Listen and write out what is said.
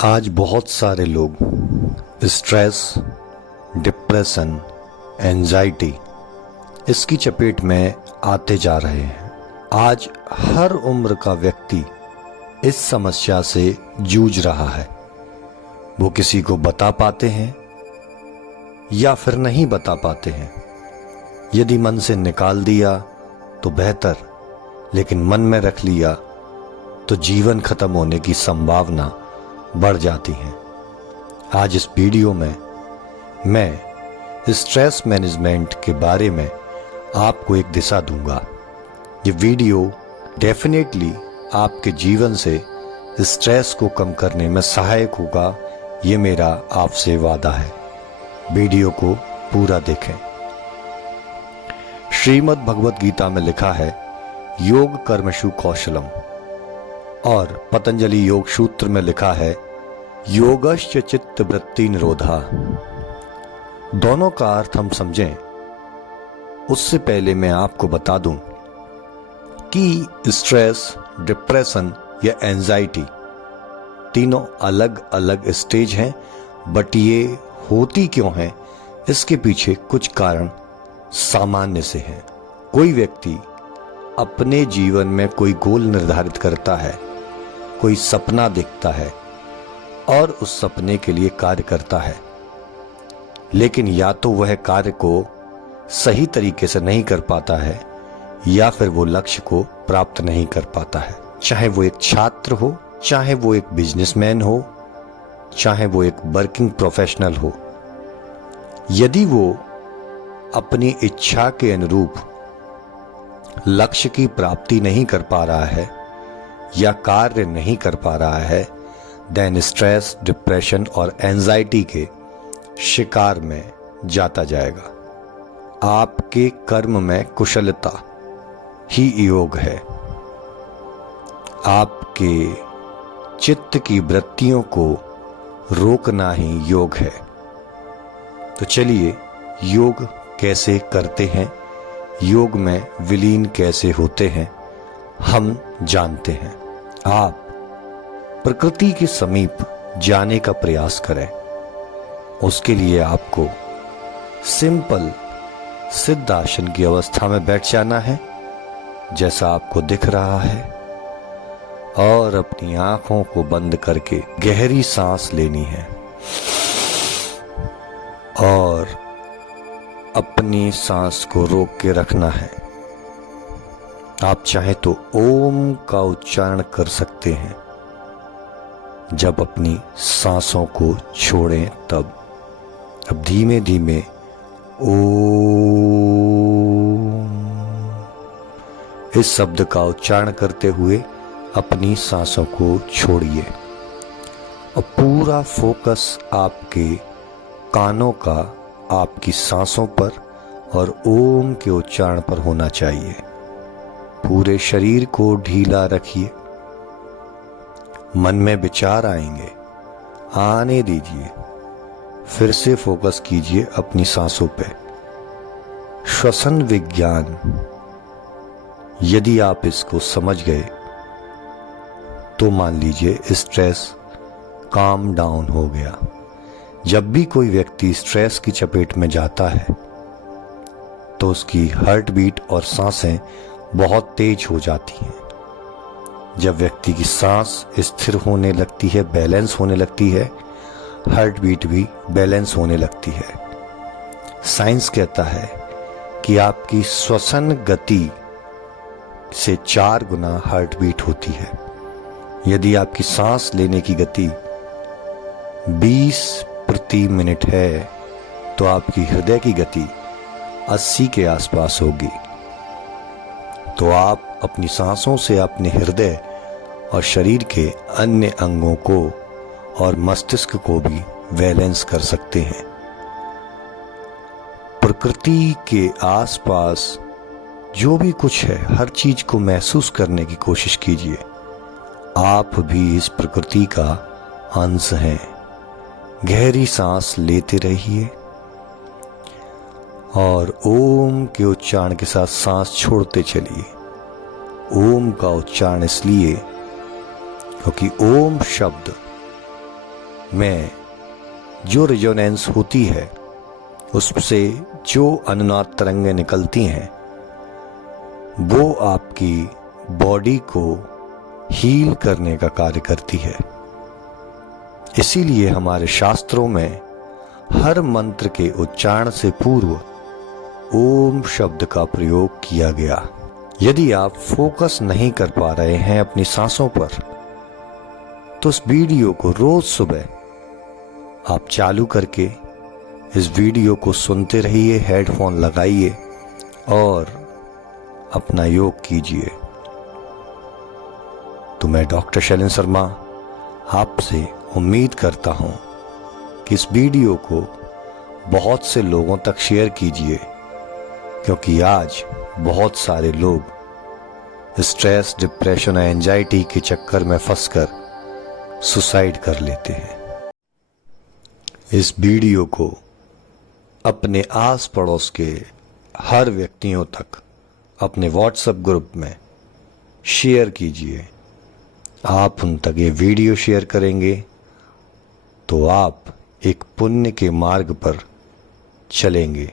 आज बहुत सारे लोग स्ट्रेस, डिप्रेशन, एंजाइटी इसकी चपेट में आते जा रहे हैं। आज हर उम्र का व्यक्ति इस समस्या से जूझ रहा है। वो किसी को बता पाते हैं या फिर नहीं बता पाते हैं। यदि मन से निकाल दिया तो बेहतर, लेकिन मन में रख लिया तो जीवन खत्म होने की संभावना बढ़ जाती है। आज इस वीडियो में मैं स्ट्रेस मैनेजमेंट के बारे में आपको एक दिशा दूंगा। ये वीडियो डेफिनेटली आपके जीवन से स्ट्रेस को कम करने में सहायक होगा, ये मेरा आपसे वादा है। वीडियो को पूरा देखें। श्रीमद् भगवत गीता में लिखा है, योग कर्मशु कौशलम, और पतंजलि योग सूत्र में लिखा है, योगश्च चित्त वृत्ति निरोधा। दोनों का अर्थ हम समझें उससे पहले मैं आपको बता दूं कि स्ट्रेस, डिप्रेशन या एंजाइटी तीनों अलग अलग स्टेज हैं, बट ये होती क्यों हैं इसके पीछे कुछ कारण सामान्य से हैं। कोई व्यक्ति अपने जीवन में कोई गोल निर्धारित करता है, कोई सपना देखता है और उस सपने के लिए कार्य करता है, लेकिन या तो वह कार्य को सही तरीके से नहीं कर पाता है या फिर वो लक्ष्य को प्राप्त नहीं कर पाता है। चाहे वो एक छात्र हो, चाहे वो एक बिजनेसमैन हो, चाहे वो एक वर्किंग प्रोफेशनल हो, यदि वो अपनी इच्छा के अनुरूप लक्ष्य की प्राप्ति नहीं कर पा रहा है या कार्य नहीं कर पा रहा है, देन स्ट्रेस, डिप्रेशन और एंजाइटी के शिकार में जाता जाएगा। आपके कर्म में कुशलता ही योग है। आपके चित्त की वृत्तियों को रोकना ही योग है। तो चलिए, योग कैसे करते हैं, योग में विलीन कैसे होते हैं, हम जानते हैं। आप प्रकृति के समीप जाने का प्रयास करें। उसके लिए आपको सिंपल सिद्ध आसन की अवस्था में बैठ जाना है, जैसा आपको दिख रहा है, और अपनी आंखों को बंद करके गहरी सांस लेनी है और अपनी सांस को रोक के रखना है। आप चाहे तो ओम का उच्चारण कर सकते हैं जब अपनी सांसों को छोड़ें तब। अब धीमे धीमे ओम इस शब्द का उच्चारण करते हुए अपनी सांसों को छोड़िए और पूरा फोकस आपके कानों का आपकी सांसों पर और ओम के उच्चारण पर होना चाहिए। पूरे शरीर को ढीला रखिए। मन में विचार आएंगे, आने दीजिए। फिर से फोकस कीजिए अपनी सांसों पे। श्वसन विज्ञान, यदि आप इसको समझ गए तो मान लीजिए स्ट्रेस काम डाउन हो गया। जब भी कोई व्यक्ति स्ट्रेस की चपेट में जाता है तो उसकी हार्ट बीट और सांसें बहुत तेज हो जाती हैं। जब व्यक्ति की सांस स्थिर होने लगती है, बैलेंस होने लगती है, हार्ट बीट भी बैलेंस होने लगती है। साइंस कहता है कि आपकी श्वसन गति से 4 गुना हार्ट बीट होती है। यदि आपकी सांस लेने की गति 20 प्रति मिनट है तो आपकी हृदय की गति 80 के आसपास होगी। तो आप अपनी सांसों से अपने हृदय और शरीर के अन्य अंगों को और मस्तिष्क को भी बैलेंस कर सकते हैं। प्रकृति के आसपास जो भी कुछ है, हर चीज को महसूस करने की कोशिश कीजिए। आप भी इस प्रकृति का अंश हैं। गहरी सांस लेते रहिए और ओम के उच्चारण के साथ सांस छोड़ते चलिए। ओम का उच्चारण इसलिए क्योंकि ओम शब्द में जो रिजोनेंस होती है, उससे जो अनुनाद तरंगें निकलती हैं, वो आपकी बॉडी को हील करने का कार्य करती है। इसीलिए हमारे शास्त्रों में हर मंत्र के उच्चारण से पूर्व ओम शब्द का प्रयोग किया गया। यदि आप फोकस नहीं कर पा रहे हैं अपनी सांसों पर, तो इस वीडियो को रोज सुबह आप चालू करके इस वीडियो को सुनते रहिए, हेडफोन लगाइए और अपना योग कीजिए। तो मैं डॉक्टर शैलेंद्र शर्मा आपसे उम्मीद करता हूं कि इस वीडियो को बहुत से लोगों तक शेयर कीजिए, क्योंकि आज बहुत सारे लोग स्ट्रेस, डिप्रेशन और एंजाइटी के चक्कर में फंसकर सुसाइड कर लेते हैं। इस वीडियो को अपने आस पड़ोस के हर व्यक्तियों तक अपने व्हाट्सएप ग्रुप में शेयर कीजिए। आप उन तक ये वीडियो शेयर करेंगे तो आप एक पुण्य के मार्ग पर चलेंगे।